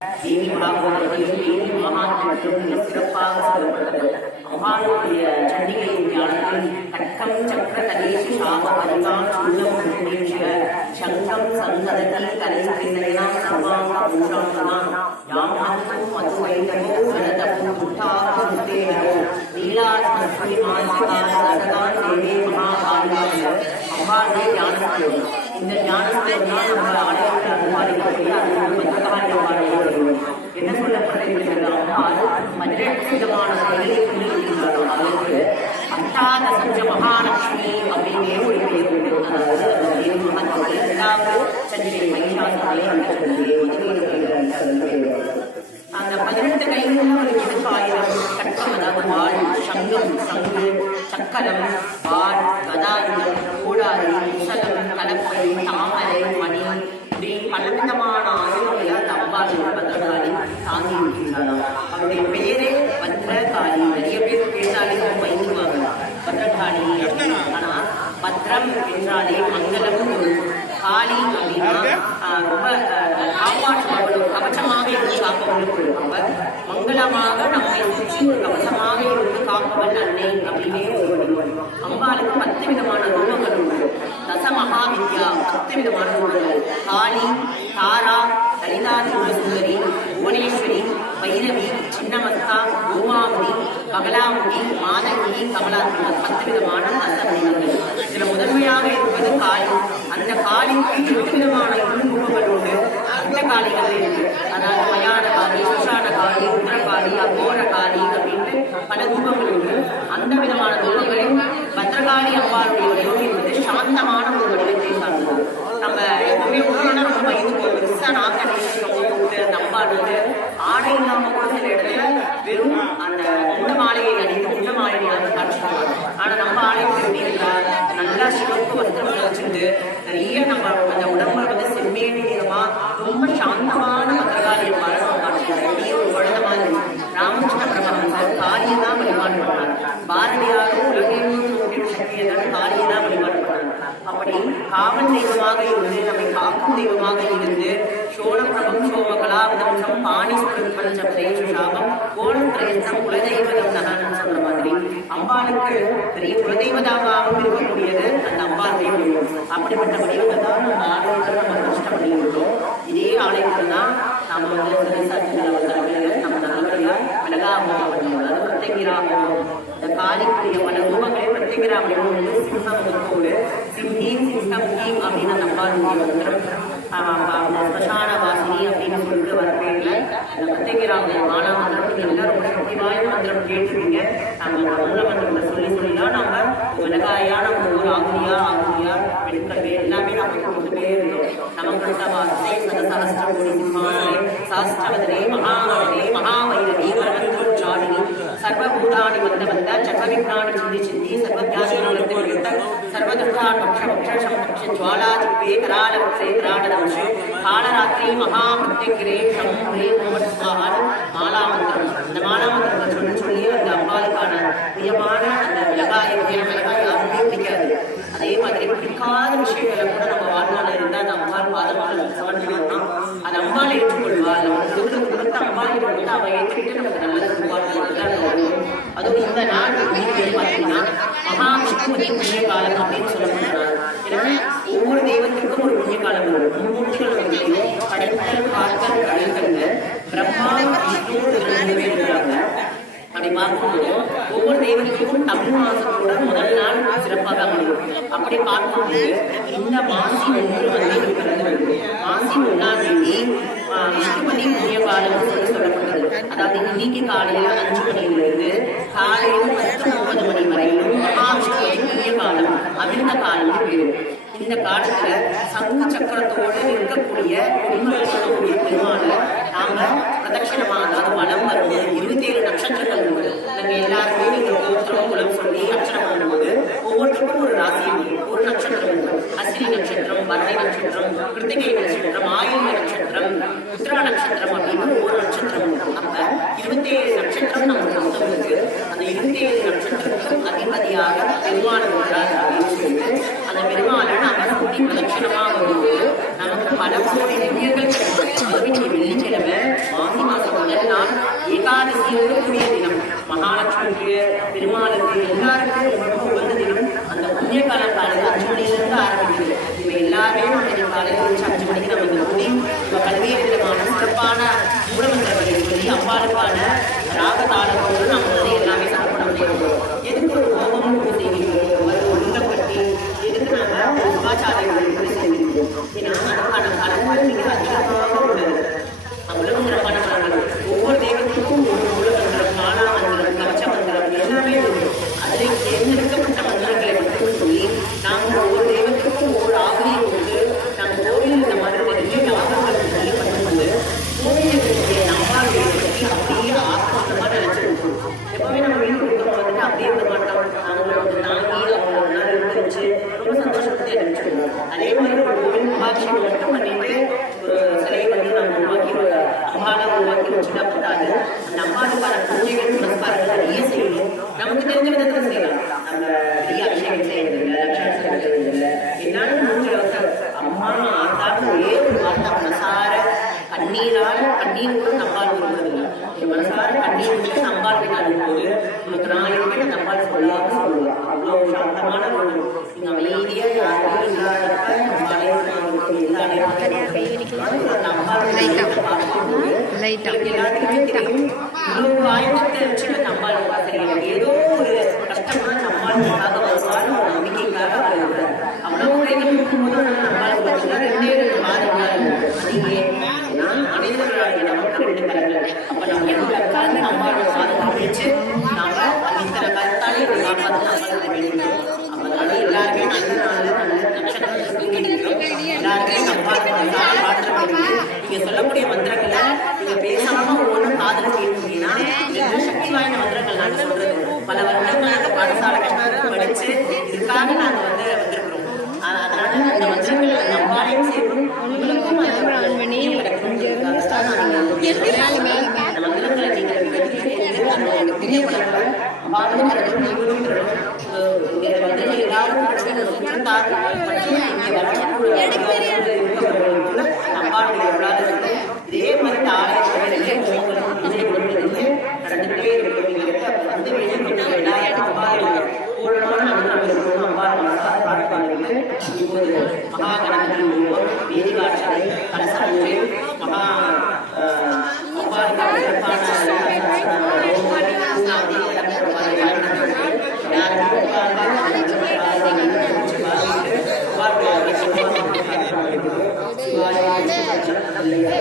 தேவி மகாபோகத்தையும் தேவி மகாத்மத்தையும் சிறப்பாக சொல்லப்பட்டது. அம்பாளுடைய சண்டிகை ஞானத்தில் கட்கம் சக்கர கலேஷ் சாப பரிதான் உள்ளம் குண்டேஷ சங்கம் சங்கததி கலை பின்னயாம் சர்வாங்க பூஷாணாம் யாமானும் மதுவைதமோ சரதமோ புட்டாக சுத்தேனோ நீலாத்மஸ்ரீ மாசிகான சரதான் தேவி மகாபாலிகாய அம்பாளுடைய ஞானத்தில் இந்த ஞானத்தில் தான் நம்ம ஆலயத்தில் அனுமானிக்கக்கூடிய என்ன சொல்லப்பட்டிருக்கிறது? அம்பாள் 18 விதமான செயலை சொல்லியிருக்கிறார். அதற்கு அஷ்டாத சஞ்ச மகாலட்சுமி அப்படின்னே ஒரு பேர் உண்டு. அதாவது இரண்டாவது சந்திரை மகிஷாசுரனை அந்த 18 கைகளும் எதிர்பாயிரம் கட்டம், அதாவது வாள், சங்கம், சங்கு, சக்கரம், வாள், கதாயுதம், கூடாரி, குசலம், கலப்பை, தாமரை, மணி, இப்படி பலவிதமான ஆயுதங்களை அந்த அம்பாள் பத்ரகாளி தாங்கி இருக்கின்றாராம். அவருடைய பெயரே பத்ரகாளி. நிறைய பேர் கேட்டாலே பயந்துவாங்க பத்ரகாளி. ஆனா பத்ரம் என்றாலே மங்களம் பொருள். காளி அப்படின்னா ரொம்ப காப்பாற்றுபவளும் கவசமாக இருந்து காப்பவளும் பொருள். மங்களமாக நம்மை சுற்றி ஒரு கவசமாக இருந்து காப்பவள் அன்னை அப்படின்னே ஒரு வடிவம். அம்பாளுக்கு 10 விதமான ரூபங்கள் உண்டு. தசமகாவித்யா 10 விதமான ரூபங்கள். காளி, தாரா, லலிதாதிபுரசுந்தரி, புவனேஸ்வரி, வைரவி, சின்னமஸ்தா, பூமாவதி, பகலாமுகி, மாதங்கி, கமலாத்மி 10 விதமான தசவடிவங்கள். இதுல முதன்மையாக இருப்பது காளி. அந்த காளிக்கு 8 விதமான ரூபங்கள் உண்டு. அந்த காளிகள் இருக்கு. அதாவது மயான காளி, சுஷான காளி, உத்திரகாளி, அகோர காளி அப்படின்னு பல ரூபங்கள் உண்டு. அந்த விதமான ரூபங்களில் பத்ரகாளி அம்பாளுடைய வடிவம் என்பது சாந்தமான ஒரு வடிவத்தை சார்ந்தது. நம்ம எப்பவுமே உடனே ரொம்ப பயந்து பெருசா நாக்கி நம்பாடுறது ஆடை இல்லாம கூட சில இடத்துல வெறும் அந்த உண்ட மாலையை அணிந்து உண்ட மாலையை காட்சிப்பாங்க. ஆனா நம்ம ஆலயத்தில் எப்படி இருக்கா, நல்லா சிவப்பு வஸ்திரம் வச்சுட்டு நிறைய நம்ம அந்த உடம்புல செம்மேனி நிறமா ரொம்ப சாந்தமான பத்திரகாளி காட்சி ஒரு குழந்தை மாதிரி. ராமகிருஷ்ண பரமஹம்சர் காளியை தான் வழிபாடு பண்ணார். பாரதியாக உலகெங்கும் சக்தியதான் காளியை தான் வழிபாடு பண்ணார். அப்படி காவல் தெய்வமாக இருந்து நம்மை காக்கும் தெய்வமாக இருந்து சோழபிரபம் சோமகலாவிதம்சம் பாணிஸ்வரம் சாபம் கோலம் திரயசம் குலதெய்வதம் நகனம் சொல்ற மாதிரி அம்பாளுக்கு பெரிய குலதெய்வதாகவும் இருக்கக்கூடியது அந்த அம்பாள் தெய்வம். அப்படிப்பட்ட வடிவத்தை தான் நம்ம ஆலயத்தில் நம்ம கஷ்டப்பட்டு இதே ஆலயத்தில் தான் நம்ம நம்ம நல்லபடியா மிளகாவும் பிரத்யேகராகவும் இந்த காளிக்குரிய பல ரூபங்களே பிரத்யேகராகவும் சிம்மம் சிம்மி சிங்கம் கீம் அப்படின்னு அந்த அம்பாளுடைய ஸ்மசான வாசினி அப்படின்னு சொல்லிட்டு வர பேர்ல அந்த பிரத்யேகராவுடைய மானாமந்திரம் எல்லாரும் ரொம்ப சக்தி வாய்ந்த மந்திரம் கேட்டுருக்கீங்க. நம்ம மூல மந்திரத்தை சொல்லிதான் நம்ம மிளகாயா நம்ம ஒரு ஆகுதியா பெண்கள் எல்லாமே நமக்கு கொண்டு இருந்தோம். நமக்கு வாசனை சதசஹஸ்ரகோடி சிம்மாசனே சாஸ்திரவதனே மகாவதனே மகாவைரவி வரவந்தோச்சாரிணி சர்வபூதானி வந்த சர்வவிக்னானி சிந்தி சிந்தி சர்வத்யாசீனோலத்திலிருந்த சர்வதுர்கான் பக்ஷ ஜுவாலாதிப்பே கராளவக்ஷே கராடதம்சே காலராத்திரி மகாமிருத்திகிரே சம்ஹ்ரே ஓமஸ்வாஹான் மாலாமந்திரம். அந்த மாலாமந்திரத்தை சொல்லி அந்த அம்பாளுக்கான பிரியமான அந்த மிளகாயை யாருமே பிடிக்காது. அதே மாதிரி பிடிக்காத விஷயங்களை கூட நம்ம வாழ்நாள் இருந்தால் அந்த அம்பாள் பாதமாக சமர்ப்பிக்கணும்னா அது அம்பாளை ஏற்றுக்கொள்வாள். கொடுத்த அம்பாளை வந்து அவள் ஏற்றுக்கிட்டு நமக்கு நல்லது கொடுப்பாள். அதுவும் இந்த நாள் பார்த்தீங்கன்னா மகாவிஷ்ணுமதி புண்ணிய காலம் அப்படின்னு சொல்லப்படுறாங்க. எனவே ஒவ்வொரு தெய்வத்திற்கும் ஒரு புண்ணிய காலம் வரும். 3 படைத்தல் பார்த்தல் கடல்கள் பிரம்மா விஷ்ணு இருக்கிறாங்க. அப்படி பார்க்கும்போது ஒவ்வொரு தெய்வத்திற்கும் தமிழ் மாசத்தோட முதல் நாள் சிறப்பாக அமையும். அப்படி பார்க்கும்போது இந்த மாசி 1 வந்து இருக்கிறது. மாசி 1ஆம் தேதி விஷ்ணுமதி புண்ணிய காலம் சொல்லப்பட்டது. அதாவது இன்னைக்கு காலையில 5 மணியிலிருந்து காலையில 10:30 மணி வரையிலும் மகாவிஷ்ணுமதி புண்ணிய காலம் அமிர்த காலம் பேரு. இந்த காலத்துல சங்கு சக்கரத்தோடு இருக்கக்கூடிய சொல்லக்கூடிய பெருமாளை நாம பிரதட்சணமா அதாவது வளம் வரும்போது 27 நட்சத்திரங்கள் உண்டு. நாங்க எல்லாருமே நீங்க கோத்திரம் குலம் சொல்லி அர்ச்சனை பண்ணும்போது ஒவ்வொருத்தருக்கும் ஒரு ராசி ஒரு நட்சத்திரம் உண்டு. அஸ்வினி நட்சத்திரம், பரணி நட்சத்திரம், கிருத்திகை நட்சத்திரம், ஆயுள் நட்சத்திரம், உத்திரா நட்சத்திரம் அப்படின்னு ஒவ்வொரு நட்சத்திரம் உண்டு. அப்ப 27 நட்சத்திரம் நமக்கு மொத்தம் இருக்கு. அந்த 27 நட்சத்திரத்துக்கும் அதிபதியாக பெருமாள் இருக்கிறார் அப்படின்னு சொல்லிட்டு அந்த பெருமாளை நாம பிரதட்சணமாக வரும்போது நமக்கு பல கோடி புண்ணியங்கள் கிடைக்கும். வெள்ளிக்கிழமை வாழ்வான ராகதாளத்தோடு நம்ம வந்து எல்லாமே சாப்பிட முடியும். எதுக்கு ஒரு ஹோமம் செய்கிறோம், ஒரு உருண்டப்பட்டி, எதுக்கு நம்ம உபாச்சாரங்கள் செய்கிறோம்? ஏன்னா அதுக்கான பலன் மிக அதிகமாக உள்ளது. உலகங்கிற பணம் ஒவ்வொரு தெய்வத்துக்கும் ஒரு மூலமந்திரம், மாலாமந்திரம், கவச்ச மந்திரம் எல்லாமே உண்டு. அதில் தேர்ந்தெடுக்கப்பட்ட மந்திரங்களை மட்டும் சொல்லி நாங்கள் ஒவ்வொரு தெய்வத்துக்கும் ஒவ்வொரு ஆகுதியை கொண்டு நாங்கள் கோவில் இந்த மாதிரி நிறைய யாகங்கள் சொல்லி பண்ணும்போது கோவிலுடைய நம்பாளுடைய பற்றி அப்படியே ஆக்ரோஷமாக நினைச்சிருக்கோம். எப்பவுமே நம்ம வீட்டுக்கு கொடுக்குறோம் வந்துட்டு அப்படியே இருக்க மாட்டோம். அவங்கள வந்து தாங்கி அவங்க ஒரு நாள் இருந்து வச்சு ரொம்ப சந்தோஷப்பட்டு நினைச்சிருக்கோம். அதே மாதிரி ஒரு கோவில் மகாட்சியை மட்டும் பண்ணிட்டு ஒரு சிலையை வந்து நம்ம உருவாக்கி அம்பாவை உருவாக்கி வச்சுட்டா பத்தாது. அந்த அம்பாவுக்கான பூஜைகள் புனஸ்காரங்கள் நிறைய செய்யணும். நமக்கு தெரிஞ்ச விதத்தில் செய்யலாம். நம்ம பெரிய அபிஷேகம் செய்யறதில்லை, லட்சணம் செய்யறதில்லை, என்னாலும் மூஞ்சில வந்து அம்மா ஆத்தான்னு ஒரே ஒரு வார்த்தை மனசார கண்ணீர் கூட நம்பால் விடுறதில்லை. மனசார கண்ணீர் விட்டு நம்பால் விட்டாலும் போது உனக்கு நான் இருப்பேன் நம்பால் சொல்லாம சொல்லுவான். அவ்வளோ சாந்தமான ஒரு அமைதியா யாரும் இல்லாதப்ப எல்லாத்துக்குமே தெரியும். இவ்வளவு ஆயுதத்தை வச்சு நம்பால் பார்க்கிறீங்க. ஏதோ ஒரு கஷ்டமான நம்பாளுக்காக வருவாரு, ஒரு நம்பிக்கைக்காக வருவார். அவ்வளவு இருக்கும்போது நம்பால் பார்த்தீங்கன்னா 2 மாதங்கள் மனிதர்களாகிய நமக்கு 2 கரங்கள். அப்ப நம்ம எவ்வளவு உட்கார்ந்து நம்பாளோட சாதனை வச்சு நாம இத்தனை கருத்தாலே காப்பாற்ற வேண்டும். அதனால எல்லாருமே நல்ல நட்சத்திரம் தூங்கிடுகிறோம். எல்லாருமே நம்பாளோட பாற்ற வேண்டும். நீங்க சொல்லக்கூடிய மந்திரங்களை நீங்க பேசாம ஒவ்வொன்றும் காதல கேட்டீங்கன்னா சக்தி வாய்ந்த மந்திரங்கள் நான் சொல்றது. பல வருடங்களாக பாடசாலைகள் படிச்சு இதுக்காக நாங்க வந்திருக்கிறோம். அதனால இந்த மந்திரங்களை நம்பாலையும் சேர்ந்து உங்களுக்கும் மந்திரங்களை நீங்க எல்லாரும் இதே மாதிரி ஆலயத்திலே நடந்துகிட்டே